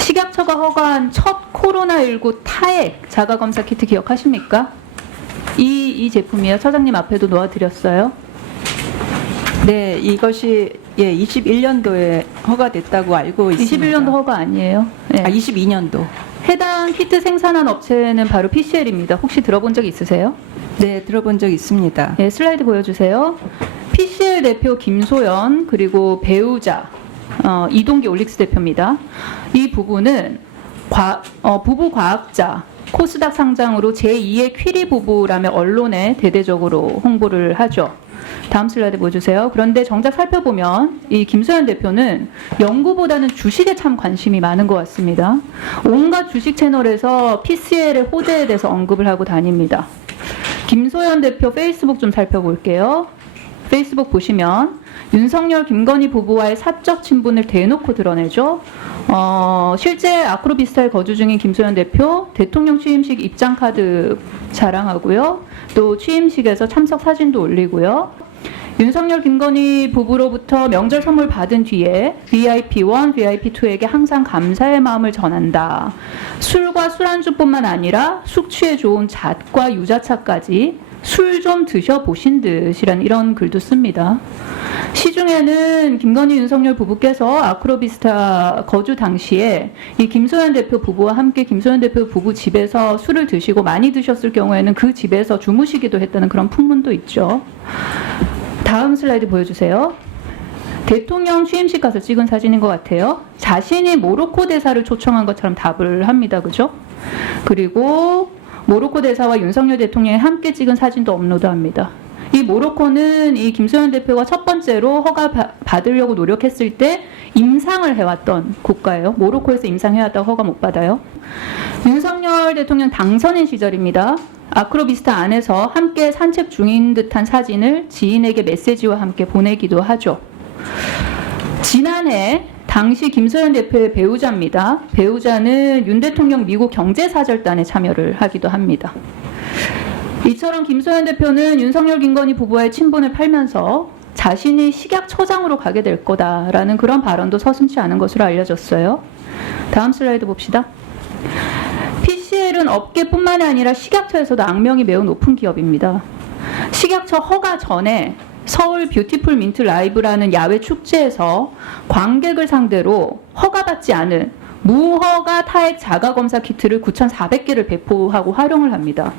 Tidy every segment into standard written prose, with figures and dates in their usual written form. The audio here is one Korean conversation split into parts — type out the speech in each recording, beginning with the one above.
식약처가 허가한 첫 코로나19 타액 자가검사 키트 기억하십니까? 이 제품이에요. 처장님 앞에도 놓아드렸어요. 네, 이것이 21년도에 허가됐다고 알고 있습니다. 21년도 허가 아니에요. 네. 22년도. 해당 키트 생산한 업체는 바로 PCL입니다. 혹시 들어본 적 있으세요? 네, 들어본 적 있습니다. 네, 슬라이드 보여주세요. PCL 대표 김소연 그리고 배우자 이동기 올릭스 대표입니다. 이 부부는 부부 과학자 코스닥 상장으로 제2의 퀴리 부부라며 언론에 대대적으로 홍보를 하죠. 다음 슬라이드 보여주세요. 그런데 정작 살펴보면 이 김소연 대표는 연구보다는 주식에 참 관심이 많은 것 같습니다. 온갖 주식 채널에서 PCL의 호재에 대해서 언급을 하고 다닙니다. 김소연 대표 페이스북 좀 살펴볼게요. 페이스북 보시면 윤석열, 김건희 부부와의 사적 친분을 대놓고 드러내죠. 실제 아크로비스타에 거주 중인 김소연 대표 대통령 취임식 입장카드 자랑하고요. 또 취임식에서 참석 사진도 올리고요. 윤석열, 김건희 부부로부터 명절 선물 받은 뒤에 VIP1, VIP2에게 항상 감사의 마음을 전한다. 술과 술안주뿐만 아니라 숙취에 좋은 잣과 유자차까지 술 좀 드셔보신 듯이란 이런 글도 씁니다. 시중에는 김건희, 윤석열 부부께서 아크로비스타 거주 당시에 이 김소연 대표 부부와 함께 김소연 대표 부부 집에서 술을 드시고 많이 드셨을 경우에는 그 집에서 주무시기도 했다는 그런 풍문도 있죠. 다음 슬라이드 보여주세요. 대통령 취임식 가서 찍은 사진인 것 같아요. 자신이 모로코 대사를 초청한 것처럼 답을 합니다. 그죠? 그리고 모로코 대사와 윤석열 대통령이 함께 찍은 사진도 업로드합니다. 이 모로코는 이 김소연 대표가 첫 번째로 허가 받으려고 노력했을 때 임상을 해왔던 국가예요. 모로코에서 임상해왔다고 허가 못 받아요. 윤석열 대통령 당선인 시절입니다. 아크로비스타 안에서 함께 산책 중인 듯한 사진을 지인에게 메시지와 함께 보내기도 하죠. 지난해 당시 김소연 대표의 배우자입니다. 배우자는 윤 대통령 미국 경제사절단에 참여를 하기도 합니다. 이처럼 김소연 대표는 윤석열, 김건희 부부와의 친분을 팔면서 자신이 식약처장으로 가게 될 거다라는 그런 발언도 서슴지 않은 것으로 알려졌어요. 다음 슬라이드 봅시다. PCL은 업계뿐만 아니라 식약처에서도 악명이 매우 높은 기업입니다. 식약처 허가 전에 서울 뷰티풀 민트 라이브라는 야외 축제에서 관객을 상대로 허가받지 않은 무허가 타액 자가검사 키트를 9,400개를 배포하고 활용을 합니다.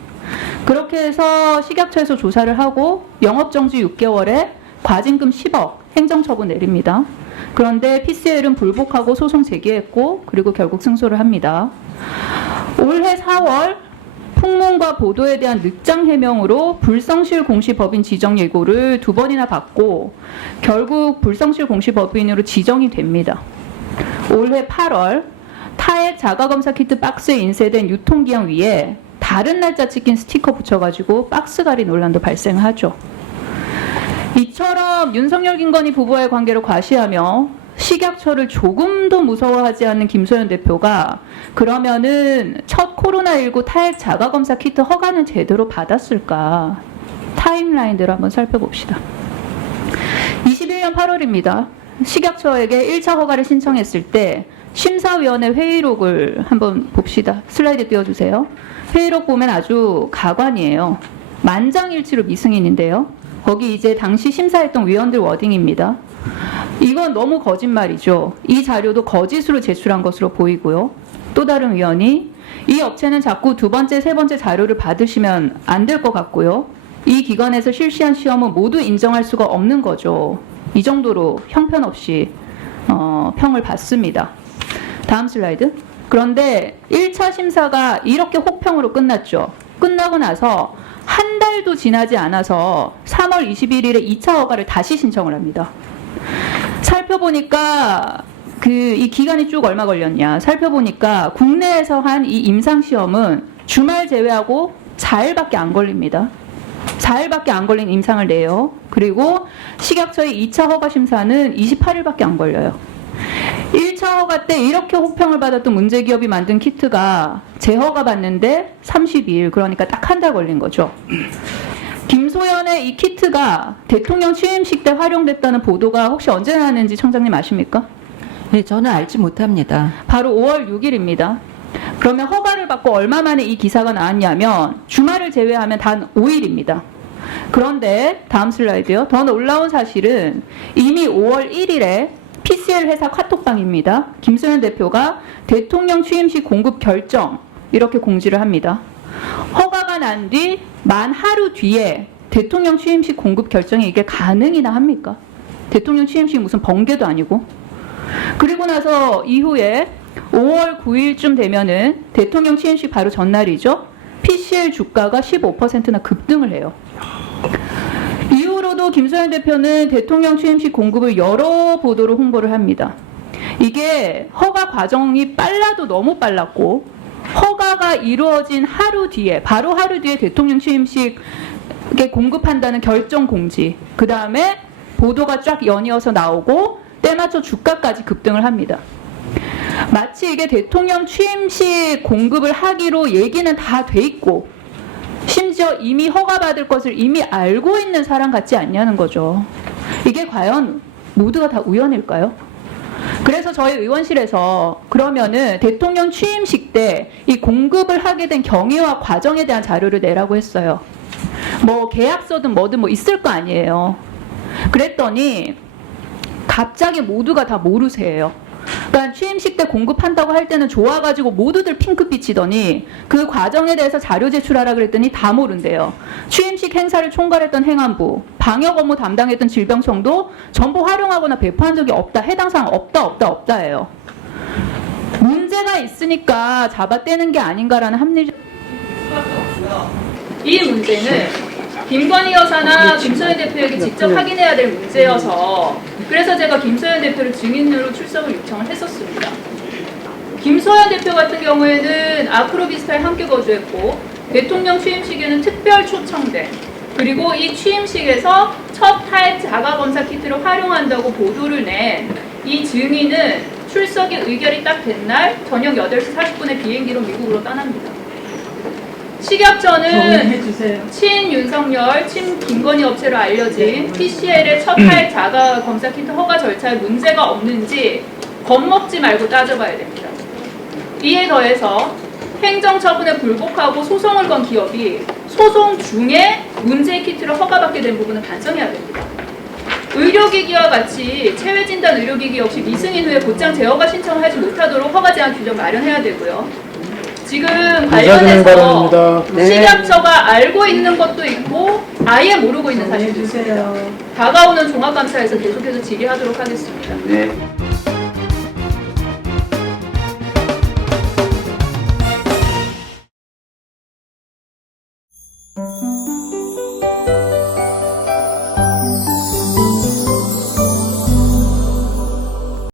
그렇게 해서 식약처에서 조사를 하고 영업정지 6개월에 과징금 10억 행정처분 내립니다. 그런데 PCL은 불복하고 소송 제기했고 그리고 결국 승소를 합니다. 올해 4월 풍문과 보도에 대한 늑장 해명으로 불성실 공시법인 지정 예고를 2번이나 받고 결국 불성실 공시법인으로 지정이 됩니다. 올해 8월 타액 자가검사 키트 박스에 인쇄된 유통기한 위에 다른 날짜 찍힌 스티커 붙여가지고 박스가리 논란도 발생하죠. 이처럼 윤석열, 김건희 부부와의 관계를 과시하며 식약처를 조금도 무서워하지 않는 김소연 대표가 그러면은 첫 코로나19 타액 자가검사 키트 허가는 제대로 받았을까? 타임라인대로 한번 살펴봅시다. 21년 8월입니다. 식약처에게 1차 허가를 신청했을 때 심사위원회 회의록을 한번 봅시다. 슬라이드 띄워주세요. 회의록 보면 아주 가관이에요. 만장일치로 미승인인데요. 거기 이제 당시 심사했던 위원들 워딩입니다. 이건 너무 거짓말이죠. 이 자료도 거짓으로 제출한 것으로 보이고요. 또 다른 위원이 이 업체는 자꾸 두 번째, 세 번째 자료를 받으시면 안 될 것 같고요. 이 기관에서 실시한 시험은 모두 인정할 수가 없는 거죠. 이 정도로 형편없이 평을 받습니다. 다음 슬라이드. 그런데 1차 심사가 이렇게 혹평으로 끝났죠. 끝나고 나서 한 달도 지나지 않아서 3월 21일에 2차 허가를 다시 신청을 합니다. 살펴보니까 이 기간이 쭉 얼마 걸렸냐. 살펴보니까 국내에서 한 이 임상시험은 주말 제외하고 4일밖에 안 걸립니다. 4일밖에 안 걸린 임상을 내요. 그리고 식약처의 2차 허가 심사는 28일밖에 안 걸려요. 1차 허가 때 이렇게 혹평을 받았던 문제기업이 만든 키트가 재허가 받는데 32일, 그러니까 딱 한 달 걸린 거죠. 김소연의 이 키트가 대통령 취임식 때 활용됐다는 보도가 혹시 언제 나왔는지 청장님 아십니까? 네, 저는 알지 못합니다. 바로 5월 6일입니다. 그러면 허가를 받고 얼마 만에 이 기사가 나왔냐면 주말을 제외하면 단 5일입니다. 그런데 다음 슬라이드요. 더 놀라운 사실은 이미 5월 1일에 PCL 회사 카톡방입니다. 김소연 대표가 대통령 취임식 공급 결정 이렇게 공지를 합니다. 허가가 난 뒤 만 하루 뒤에 대통령 취임식 공급 결정이 이게 가능이나 합니까? 대통령 취임식 무슨 번개도 아니고. 그리고 나서 이후에 5월 9일쯤 되면은 대통령 취임식 바로 전날이죠. PCL 주가가 15%나 급등을 해요. 이후로도 김소연 대표는 대통령 취임식 공급을 열어보도록 홍보를 합니다. 이게 허가 과정이 빨라도 너무 빨랐고 허가가 이루어진 하루 뒤에 바로 하루 뒤에 대통령 취임식에 공급한다는 결정 공지 그 다음에 보도가 쫙 연이어서 나오고 때맞춰 주가까지 급등을 합니다. 마치 이게 대통령 취임식 공급을 하기로 얘기는 다 돼 있고 심지어 이미 허가받을 것을 이미 알고 있는 사람 같지 않냐는 거죠. 이게 과연 모두가 다 우연일까요? 그래서 저희 의원실에서 그러면은 대통령 취임식 때 이 공급을 하게 된 경위와 과정에 대한 자료를 내라고 했어요. 뭐 계약서든 뭐든 뭐 있을 거 아니에요. 그랬더니 갑자기 모두가 다 모르세요. 그러니까 취임식 때 공급한다고 할 때는 좋아가지고 모두들 핑크빛이더니 그 과정에 대해서 자료 제출하라 그랬더니 다 모른대요. 취임식 행사를 총괄했던 행안부, 방역 업무 담당했던 질병청도 정보 활용하거나 배포한 적이 없다. 해당 사항 없다예요. 문제가 있으니까 잡아떼는 게 아닌가라는 합리적. 이 문제는 김건희 여사나 김소연 대표에게 직접 확인해야 될 문제여서 그래서 제가 김소연 대표를 증인으로 출석을 요청을 했었습니다. 김소연 대표 같은 경우에는 아크로비스타에 함께 거주했고 대통령 취임식에는 특별 초청돼 그리고 이 취임식에서 첫 타입 자가검사 키트를 활용한다고 보도를 낸 이 증인은 출석의 의결이 딱 된 날 저녁 8시 40분에 비행기로 미국으로 떠납니다. 식약처는 친윤석열, 친김건희 업체로 알려진 PCL의 첫 타입 자가 검사 키트 허가 절차에 문제가 없는지 겁먹지 말고 따져봐야 됩니다. 이에 더해서 행정처분에 굴복하고 소송을 건 기업이 소송 중에 문제의 키트를 허가받게 된 부분은 반성해야 됩니다. 의료기기와 같이 체외진단 의료기기 역시 미승인 후에 곧장 재허가 신청을 하지 못하도록 허가 제한 규정 마련해야 되고요. 지금 관련해서 식약처가 알고 있는 것도 있고 아예 모르고 있는 사실도 있습니다. 다가오는 종합감사에서 계속해서 질의하도록 하겠습니다. 네.